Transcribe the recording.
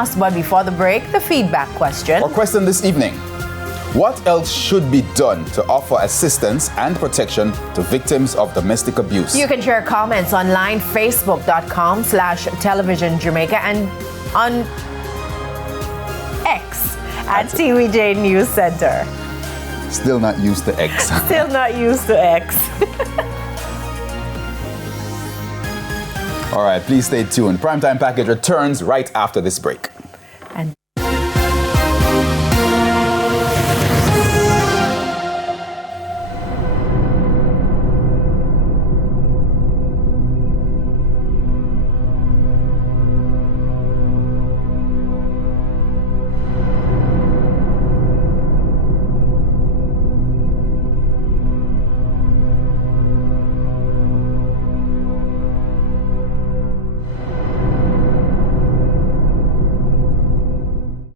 But before the break, the feedback question. Our question this evening: what else should be done to offer assistance and protection to victims of domestic abuse? You can share comments online, facebook.com/televisionjamaica and on X at TVJ News Center. Still not used to X. Still not used to X. All right, please stay tuned. Primetime Package returns right after this break.